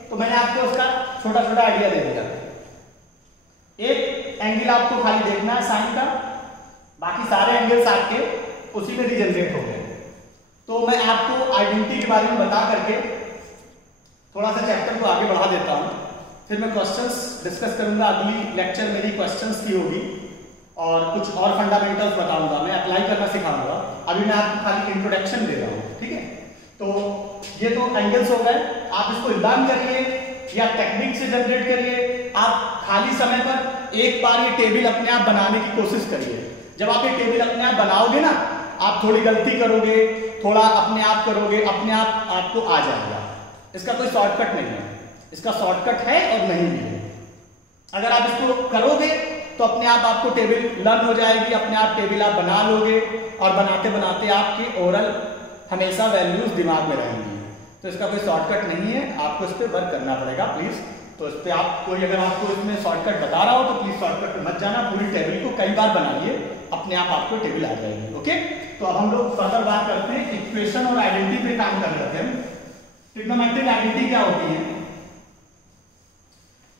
तो मैंने आपको उसका छोटा छोटा आइडिया दे दिया। एक एंगल आपको खाली देखना है साइन का, बाकी सारे एंगल्स आपके उसी में रीजनरेट हो गए। तो मैं आपको आइडेंटिटी के बारे में बता करके थोड़ा सा चैप्टर को आगे बढ़ा देता हूं, फिर मैं क्वेश्चंस डिस्कस करूंगा। अगली लेक्चर मेरी क्वेश्चंस की होगी और कुछ और फंडामेंटल्स बताऊंगा, मैं अप्लाई करना सिखाऊंगा। अभी मैं आपको खाली इंट्रोडक्शन दे रहा हूं, ठीक है। तो ये तो एंगल्स हो गए, आप इसको लर्न करिए या टेक्निक से जनरेट करिए। आप खाली समय पर एक बार ये टेबल अपने आप बनाने की कोशिश करिए। जब आप ये टेबल अपने आप बनाओगे ना, आप थोड़ी गलती करोगे, थोड़ा अपने आप करोगे, अपने आप आपको आ जाएगा। इसका कोई शॉर्टकट नहीं है, इसका शॉर्टकट है और नहीं भी है। अगर आप इसको करोगे तो अपने आप आपको टेबल लर्न हो जाएगी, अपने आप टेबल आप बना लोगे और बनाते बनाते आपके ओरल हमेशा वैल्यूज दिमाग में रहेंगी। तो इसका कोई शॉर्टकट नहीं है, आपको इस पर वर्क करना पड़ेगा प्लीज। तो इस पर आप कोई अगर आपको इसमें शॉर्टकट बता रहा हो तो प्लीज शॉर्टकट पे मत जाना, पूरी टेबल को कई बार बनाइए, अपने आप आपको टेबल आ जाएगी। ओके, तो अब हम लोग फर्दर बात करते हैं, इक्वेशन और आइडेंटिटी पे काम कर लेते हैं। ट्रिग्नोमेट्रिक आइडेंटिटी क्या होती है?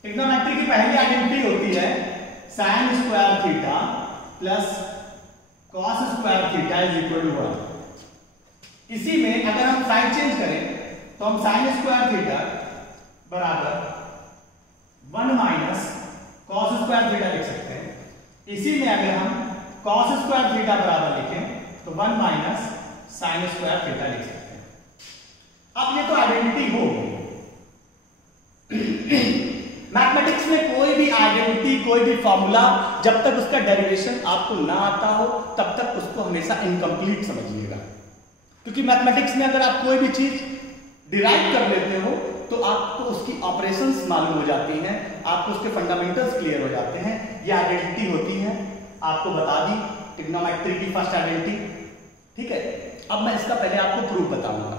ट्रिग्नोमेट्री की पहली आइडेंटिटी होती है sin square theta plus cos square theta is equal to 1। इसी में अगर हम साइन चेंज करें तो हम sin स्क्वायर थीटा बराबर 1 माइनस cos स्क्वायर थीटा लिख सकते हैं। इसी में अगर हम cos स्क्वायर थीटा बराबर लिखें तो 1 माइनस sin स्क्वायर थीटा लिख सकते हैं। अब ये तो आइडेंटिटी हो गई। मैथमेटिक्स में कोई भी आइडेंटिटी, कोई भी फॉर्मूला, जब तक उसका डेरिवेशन आपको ना आता हो तब तक उसको हमेशा इनकम्प्लीट समझिएगा। क्योंकि मैथमेटिक्स में अगर आप कोई भी चीज डिराइव कर लेते हो तो आपको उसकी ऑपरेशंस मालूम हो जाती हैं, आपको उसके फंडामेंटल्स क्लियर हो जाते हैं। ये आइडेंटिटी होती है, आपको बता दी ट्रिग्नोमेट्री की फर्स्ट आइडेंटिटी, ठीक है। अब मैं इसका पहले आपको प्रूफ बताऊंगा,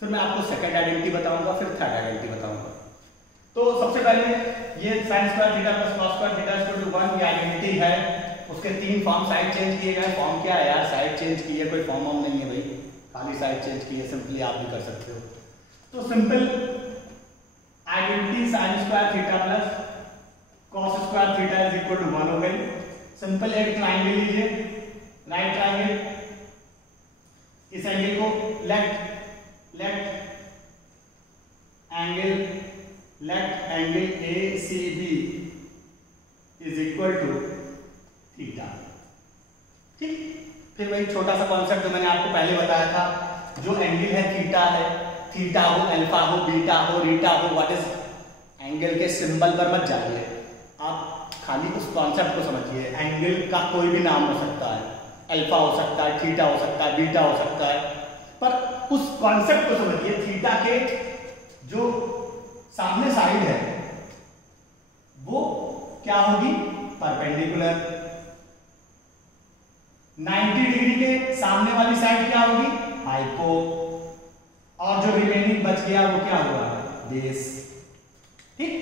फिर मैं आपको सेकंड आइडेंटिटी बताऊंगा, फिर थर्ड आइडेंटिटी बताऊंगा। तो सबसे पहले ये sin square theta plus cos square theta equal to 1 ये आइडेंटिटी है। उसके तीन फॉर्म साइड चेंज किए गए। फॉर्म क्या है यार, साइड चेंज की है, कोई फॉर्म नहीं है भाई, खाली साइड चेंज की है, सिंपली आप भी कर सकते हो। तो simple identity sin square theta plus cos square theta is equal to 1 हो गई। सिंपल एक ट्राइंगल लीजिए, राइट ट्राइंगल, इस एंगल को left angle ACB is equal to theta, ठीक। फिर वही छोटा सा कॉन्सेप्ट जो मैंने आपको पहले बताया था, जो एंगल है थीटा है, थीटा हो, अल्फा हो, बीटा हो, रीटा हो, व्हाट इज, एंगल के सिंबल पर मत जाइए, आप खाली उस कॉन्सेप्ट को समझिए। एंगल का कोई भी नाम हो सकता है, अल्फा हो सकता है, थीटा हो सकता है, बीटा हो सकता है, पर उस कॉन्सेप्ट को समझिए। थीटा के जो सामने साइड है वो क्या होगी, परपेंडिकुलर। 90 डिग्री के सामने वाली साइड क्या होगी, हाइपो, और जो रिमेनिंग बच गया वो क्या हुआ, बेस, ठीक।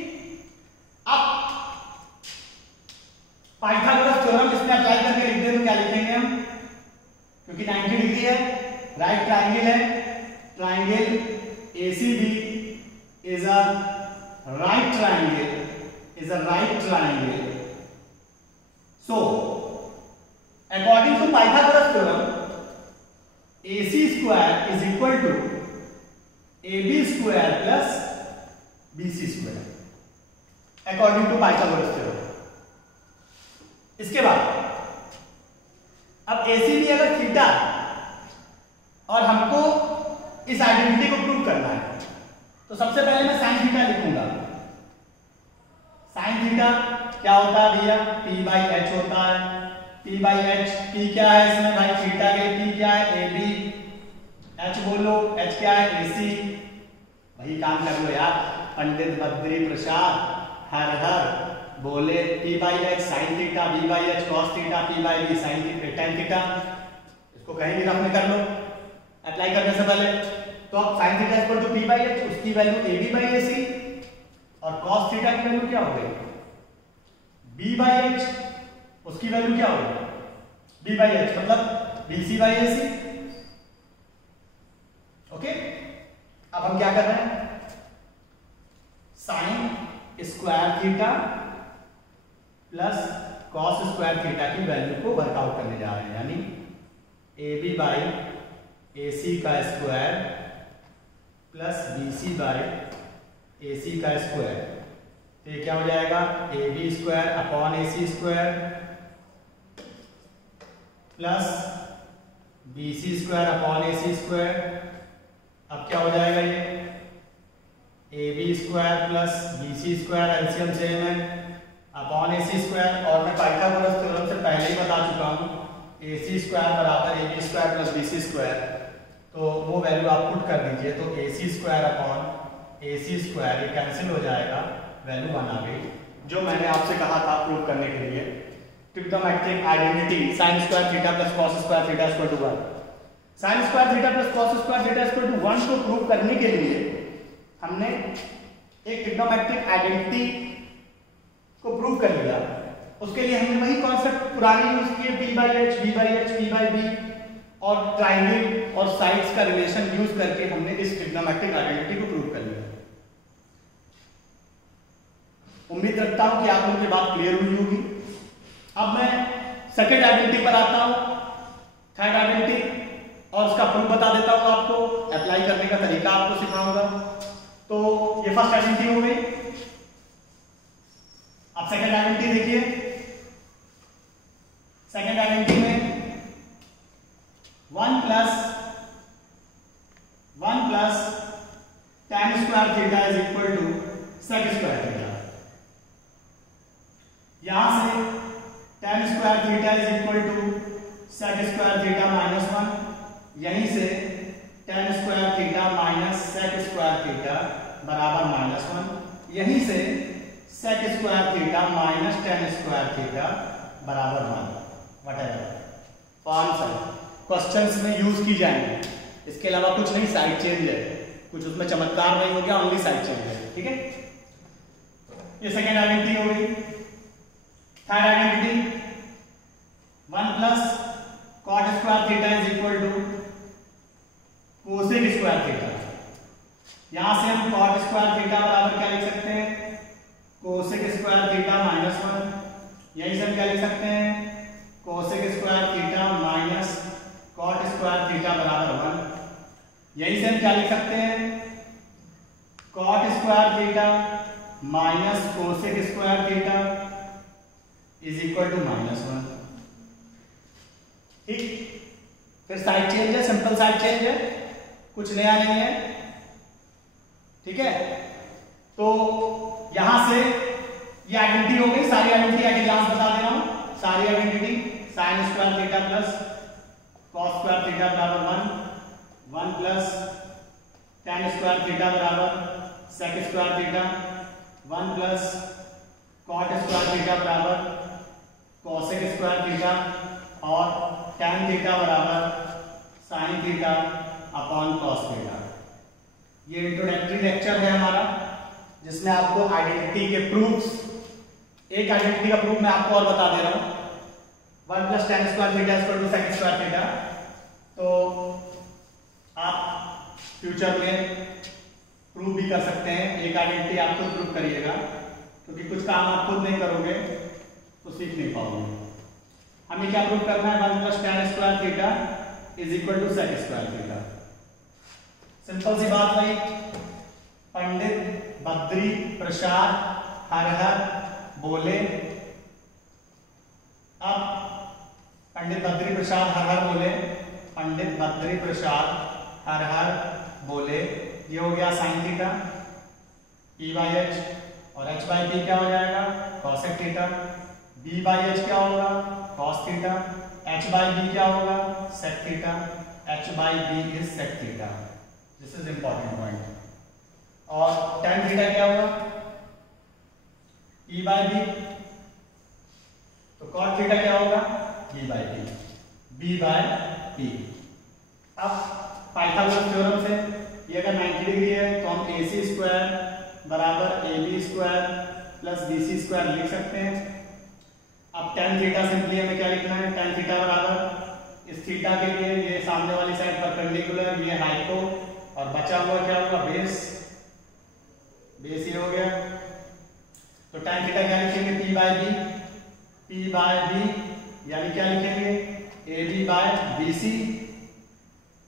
अब पाइथागोरस थ्योरम इसमें अप्लाई करके लिख दें तो क्या लिखेंगे हम, क्योंकि 90 डिग्री है, राइट ट्राइंगल है, triangle ACB is a right triangle. So, according to Pythagoras theorem, AC square is equal to AB square plus BC square. According to Pythagoras theorem. इसके बाद अब और AC भी अगर थीटा और हमको इस आइडेंटिटी को प्रूव करना है तो सबसे पहले मैं साइन थीटा लिखूंगा। साइन थीटा क्या होता है भैया, P बाई एच होता है। P बाई एच, P क्या है इसमें भाई, थीटा के लिए P क्या है, AB, H बोलो, H क्या है, AC। वही काम कर लो यार, पंडित बद्री प्रसाद हर हर बोले P by h sine theta, B by H cos theta, P by B sine theta tan theta. इसको कहीं भी रखने कर लो अप्लाई करने से पहले। तो अब sine theta equal to P by H, उसकी वैल्यू AB बाई AC और कॉस थीटा की वैल्यू क्या हो गई, B बाई एच, उसकी वैल्यू क्या हो गई B बाई एच, मतलब BC बाई AC। ओके, अब हम क्या कर रहे हैं, sine square theta plus cos square theta की वैल्यू को वर्कआउट करने जा रहे हैं, यानी AB बाई AC का square plus BC by AC का स्क्वायर। तो ये क्या हो जाएगा, AB square upon AC square plus BC square upon AC square. अब क्या हो जाएगा, ये AB square plus BC square LCM same है अपॉन AC स्क्वायर। और मैं पाइथागोरस थ्योरम से पहले ही बता चुका हूँ AC स्क्वायर बराबर AB square plus BC square, तो वो वैल्यू आप पुट कर दीजिए। तो AC square upon AC square ये कैंसिल हो जाएगा, वैल्यू 1 आ गई, जो मैंने आपसे कहा था प्रूव करने के लिए। Trigonometric identity sine square theta plus cos square theta equal to 1। Sine square theta plus cos square theta equal to 1 को प्रूव करने के लिए हमने एक ट्रिग्नोमेट्रिक आइडेंटिटी को प्रूव कर लिया। उसके लिए हमने वही कॉन्सेप्ट पुराने यूज किए, P by H, B by H, P by B और ट्राइंगल और साइड्स का रिलेशन यूज करके हमने इस ट्रिग्नोमेट्रिक आइडेंटिटी को प्रूव कर लिया। उम्मीद रखता हूं कि आप लोगों की बात क्लियर हुई होगी। अब मैं सेकंड आइडेंटिटी पर आता हूं, थर्ड आइडेंटिटी, और उसका प्रूफ बता देता हूं आपको, अप्लाई करने का तरीका आपको सिखाऊंगा। तो ये फर्स्ट आइडेंटिटी हो गई। अब सेकंड आइडेंटिटी देखिए। सेकंड आइडेंटिटी में 1 plus tan square theta is equal to sec square theta. यहां से tan square theta is equal to sec square theta minus 1, यहीं से tan square theta minus sec square theta बराबर minus 1, यहीं से sec square theta minus tan square theta बराबर 1, whatever answer questions में use की जाएंगे। इसके अलावा कुछ नहीं, साइड चेंज है, कुछ उसमें चमत्कार नहीं हो गया, ओनली साइड चेंज है। ठीक है, ये सेकेंड आइडेंटिटी हो गई। Third identity 1 plus cot square theta is equal to cosec square theta. यहां से हम cot स्क्वायर थीटा बराबर क्या लिख सकते हैं, कोसेक स्क्वायर थीटा माइनस 1, यहीं से हम क्या लिख सकते हैं, cosec square theta minus cot square theta बराबर 1, यहीं से हम क्या लिख सकते हैं, cot square theta minus cosec square theta is equal to minus 1। ठीक, फिर साइड चेंज है, सिंपल साइड चेंज है, कुछ नया नहीं है। ठीक है, तो यहां से ये आइडेंटिटी हो गई। सारी आइडेंटिटी आगे ग्लास बता दे रहा हूं। सारी identity sine square theta plus cos square theta बराबर 1 प्लस tan स्क्वायर थीटा बराबर sec square theta, 1 plus cot square theta बराबर cosec स्क्वायर थीटा और tan थीटा बराबर sin theta upon cos theta. ये इंट्रोडक्टरी लेक्चर है हमारा, जिसमें आपको आइडेंटिटी के प्रूफ्स, एक आइडेंटिटी का प्रूफ मैं आपको और बता दे रहा हूं, 1 plus tan square theta equal to sec square theta. तो आप फ्यूचर में प्रूव भी कर सकते हैं। एक आइडेंटिटी आप खुद प्रूव करिएगा, क्योंकि कुछ काम आप खुद नहीं करोगे तो सीख नहीं पाओगे। हमें क्या प्रूव करना है, 1 plus tan square theta is equal to sec square theta. Simple सी बात भाई, पंडित बद्री प्रसाद हर हर बोले। अब पंडित बद्री प्रसाद हर हर बोले, पंडित बद्री प्रसाद हर हर बोले। ये हो गया sine theta P by H, और H बाई P क्या हो जाएगा cosec theta. B by H क्या होगा cos theta, H by B क्या होगा sec theta, H by B is sec theta. This is important point. और tan थीटा क्या होगा E बाई B, तो cot थीटा क्या होगा B by P, B by P। अब पाइथागोरस थ्योरम से ये अगर 90 डिग्री है तो हम AC स्क्वायर बराबर AB square plus BC square लिख सकते हैं। अब tan थीटा सिंपली हमें क्या लिखना है, tan थीटा बराबर इस थीटा के लिए ये सामने वाली साइड परपेंडिकुलर, ये हाइपो, और बचा हुआ क्या होगा बेस, बेस ये हो गया। तो tan थीटा क्या लिखेंगे P by B, P by B यानी क्या लिखेंगे AB by BC,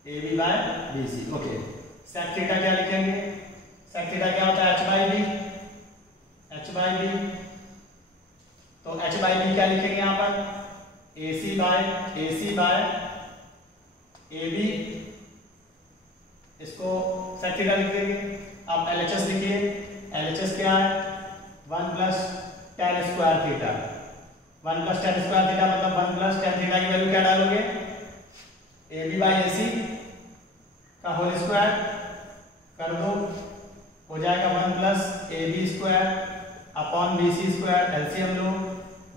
AB by BC। Okay, sec theta क्या लिखेंगे, sec थीटा क्या होता है H by B, H by B। तो H बाई B क्या लिखेंगे यहाँ पर AC बाय AB, इसको sec थीटा लिख देंगे। अब LHS लिखिए, LHS क्या है 1 plus tan square theta, 1 plus tan square theta मतलब 1 प्लस tan थीटा की वैल्यू क्या डालोगे AB बाई AC का होल स्क्वायर कर दो, हो जाएगा 1 plus AB square upon BC square, LCM लो,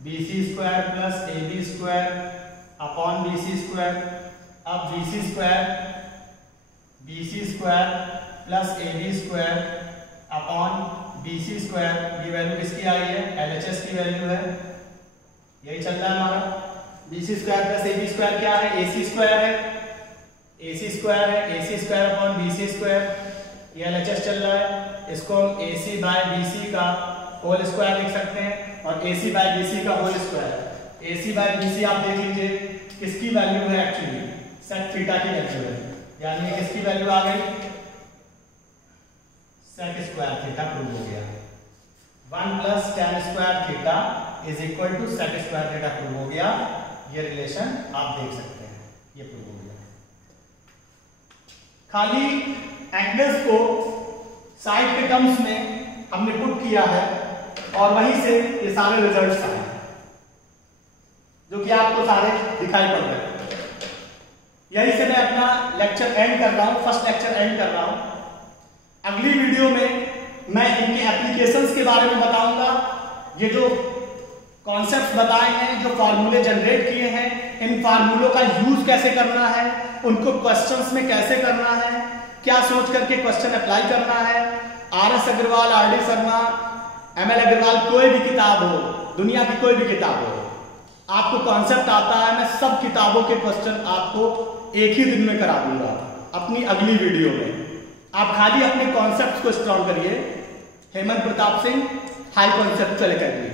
BC square plus AB square upon BC square. अब BC square plus AB square upon BC square, ये वैल्यू किसकी आई है LHS की वैल्यू है, यही चल रहा है हमारा। BC square plus AB square क्या है AC स्क्वायर है, AC स्क्वायर है, AC square upon BC square, ये LHS चल रहा है। इसको हम AC बाय BC का होल स्क्वायर लिख सकते हैं, और AC बाय BC का whole square. AC bye BC आप देख लीजिए किसकी वैल्यू है एक्चुअली सेक थीटा की वैल्यू है, यानी ये किसकी वैल्यू आ गई सेक स्क्वायर थीटा प्रूव हो गया। 1 plus tan square theta is equal to sec square theta prove हो गया। ये रिलेशन आप देख सकते हैं, ये प्रूव हो गया। खाली एंगल्स को साइड के टर्म्स में हमने पुट किया है, और वहीं से ये सारे रिजल्ट्स आए जो कि आपको सारे दिखाई पड़ रहे हैं। यही से मैं अपना लेक्चर एंड कर रहा हूं, फर्स्ट लेक्चर एंड कर रहा हूं। अगली वीडियो में मैं इनके एप्लीकेशंस के बारे में बताऊंगा। ये जो कॉन्सेप्ट्स बताए हैं, जो फार्मूले जनरेट किए हैं, इन फार्मूलों का यूज कैसे करना है, उनको क्वेश्चंस में कैसे करना है, क्या सोच करके क्वेश्चन अप्लाई करना है। RS Agarwal, RD Sharma, ML Agarwal, कोई भी किताब हो, दुनिया की कोई भी किताब हो, आपको कॉन्सेप्ट आता है, मैं सब किताबों के क्वेश्चन आपको एक ही दिन में करा दूंगा अपनी अगली वीडियो में। आप खाली अपने कॉन्सेप्ट्स को स्ट्रॉन्ग करिए। Hemant Pratap Singh, high conceptual academy.